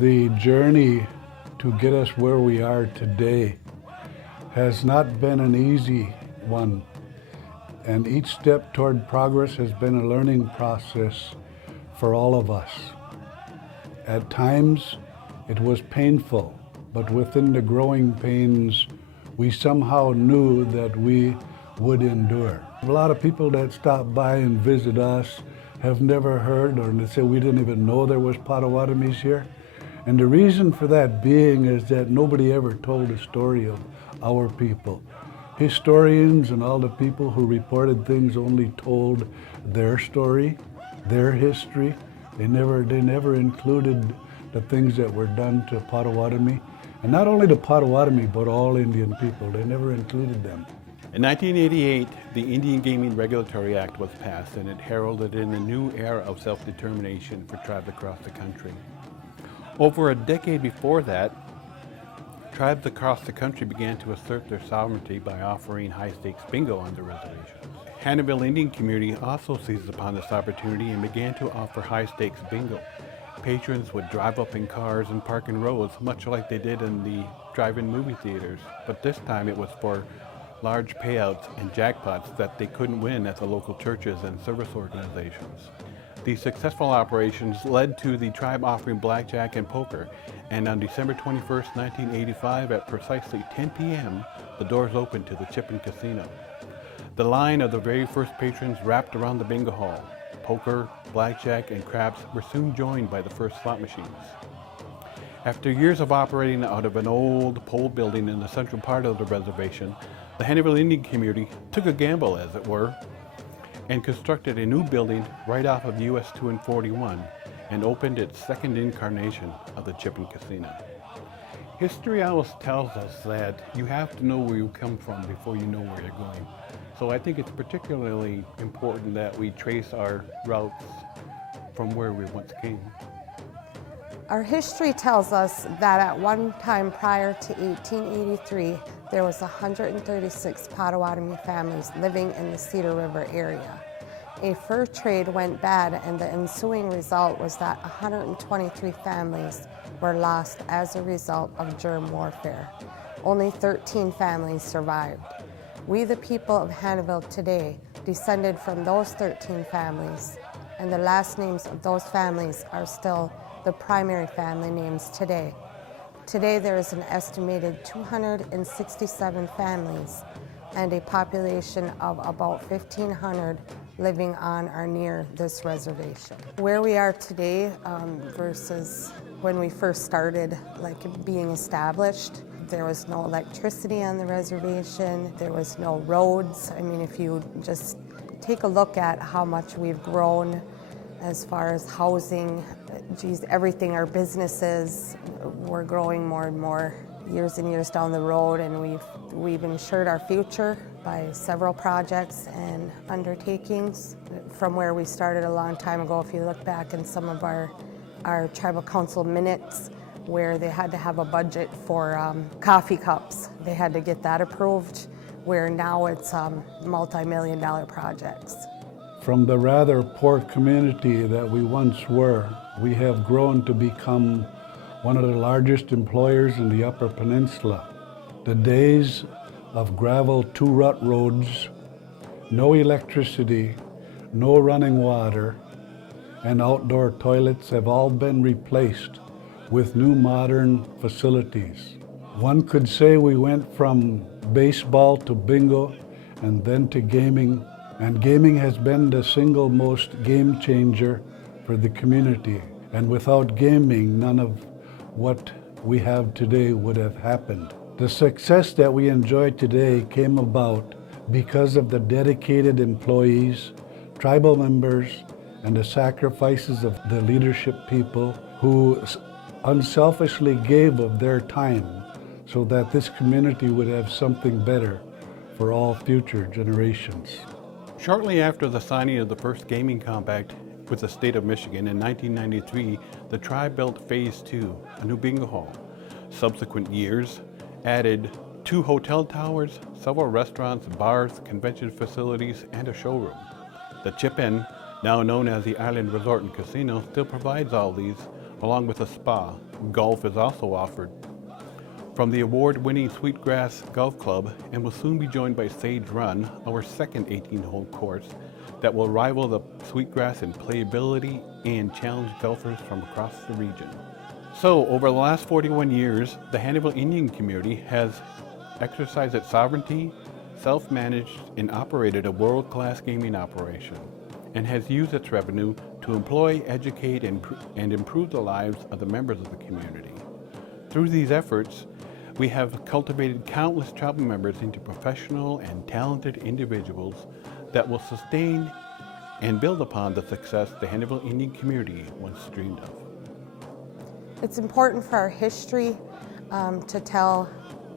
The journey to get us where we are today has not been an easy one, and each step toward progress has been a learning process for all of us. At times, it was painful, but within the growing pains, we somehow knew that we would endure. A lot of people that stop by and visit us have never heard, or they say we didn't even know there was Potawatomis here. And the reason for that being is that nobody ever told the story of our people. Historians and all the people who reported things only told their story, their history. They never included the things that were done to Potawatomi. And not only the Potawatomi, but all Indian people. They never included them. In 1988, the Indian Gaming Regulatory Act was passed, and it heralded in a new era of self-determination for tribes across the country. Over a decade before that, tribes across the country began to assert their sovereignty by offering high-stakes bingo on their reservations. Hannahville Indian community also seized upon this opportunity and began to offer high-stakes bingo. Patrons would drive up in cars and park in rows, much like they did in the drive-in movie theaters, but this time it was for large payouts and jackpots that they couldn't win at the local churches and service organizations. These successful operations led to the tribe offering blackjack and poker, and on December 21st, 1985, at precisely 10 p.m., the doors opened to the Chip and Casino. The line of the very first patrons wrapped around the bingo hall. Poker, blackjack, and craps were soon joined by the first slot machines. After years of operating out of an old pole building in the central part of the reservation, the Hannahville Indian community took a gamble, as it were, and constructed a new building right off of US 2 and 41 and opened its second incarnation of the Chip and Casino. History always tells us that you have to know where you come from before you know where you're going. So I think it's particularly important that we trace our routes from where we once came. Our history tells us that at one time prior to 1883, there was 136 Potawatomi families living in the Cedar River area. A fur trade went bad, and the ensuing result was that 123 families were lost as a result of germ warfare. Only 13 families survived. We, the people of Hannahville today, descended from those 13 families, and the last names of those families are still the primary family names today. Today there is an estimated 267 families and a population of about 1,500 living on or near this reservation. Where we are today versus when we first started being established, there was no electricity on the reservation, there was no roads. I mean, if you just take a look at how much we've grown as far as housing, everything, our businesses, we're growing more and more years and years down the road, and we've ensured our future by several projects and undertakings from where we started a long time ago. If you look back in some of our tribal council minutes, where they had to have a budget for coffee cups, they had to get that approved, where now it's multi-million-dollar projects. From the rather poor community that we once were, we have grown to become one of the largest employers in the Upper Peninsula. The days of gravel two-rut roads, no electricity, no running water, and outdoor toilets have all been replaced with new modern facilities. One could say we went from baseball to bingo and then to gaming, and gaming has been the single most game changer for the community. And without gaming, none of what we have today would have happened. The success that we enjoy today came about because of the dedicated employees, tribal members, and the sacrifices of the leadership people who unselfishly gave of their time so that this community would have something better for all future generations. Shortly after the signing of the first gaming compact with the state of Michigan in 1993, the tribe built Phase 2, a new bingo hall. Subsequent years added 2 hotel towers, several restaurants, bars, convention facilities, and a showroom. The Chip Inn, now known as the Island Resort and Casino, still provides all these, along with a spa. Golf is also offered. From the award-winning Sweetgrass Golf Club, and will soon be joined by Sage Run, our second 18-hole course that will rival the Sweetgrass in playability and challenge golfers from across the region. So, over the last 41 years, the Hannahville Indian community has exercised its sovereignty, self-managed, and operated a world-class gaming operation, and has used its revenue to employ, educate, and improve the lives of the members of the community. Through these efforts, we have cultivated countless tribal members into professional and talented individuals that will sustain and build upon the success the Hannahville Indian community once dreamed of. It's important for our history to tell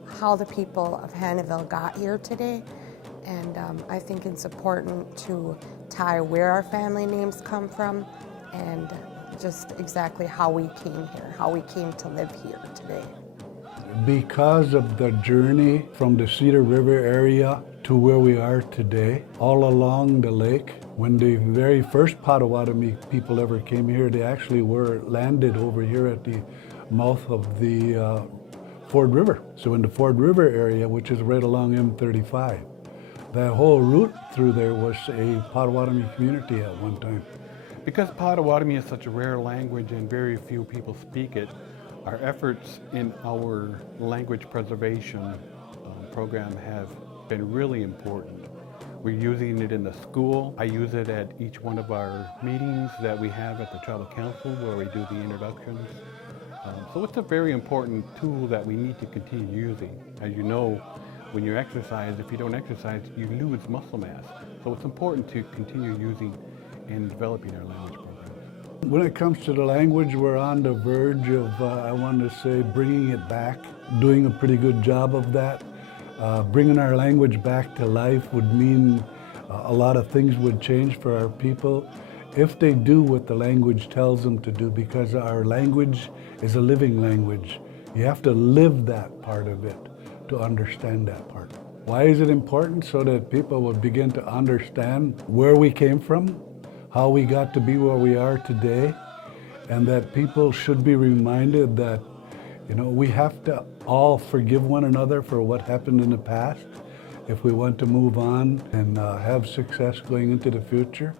how the people of Hannahville got here today, and I think it's important to tie where our family names come from and just exactly how we came here, how we came to live here today. Because of the journey from the Cedar River area to where we are today, all along the lake, when the very first Potawatomi people ever came here, they actually were landed over here at the mouth of the Ford River. So in the Ford River area, which is right along M35, that whole route through there was a Potawatomi community at one time. Because Potawatomi is such a rare language and very few people speak it, our efforts in our language preservation program have been really important. We're using it in the school. I use it at each one of our meetings that we have at the Tribal Council where we do the introductions. So it's a very important tool that we need to continue using. As you know, when you exercise, if you don't exercise, you lose muscle mass. So it's important to continue using and developing our language programs. When it comes to the language, we're on the verge of, I want to say, bringing it back, doing a pretty good job of that. Bringing our language back to life would mean a lot of things would change for our people if they do what the language tells them to do, because our language is a living language. You have to live that part of it to understand that part. Why is it important? So that people will begin to understand where we came from, how we got to be where we are today, and that people should be reminded that, you know, we have to all forgive one another for what happened in the past if we want to move on and have success going into the future.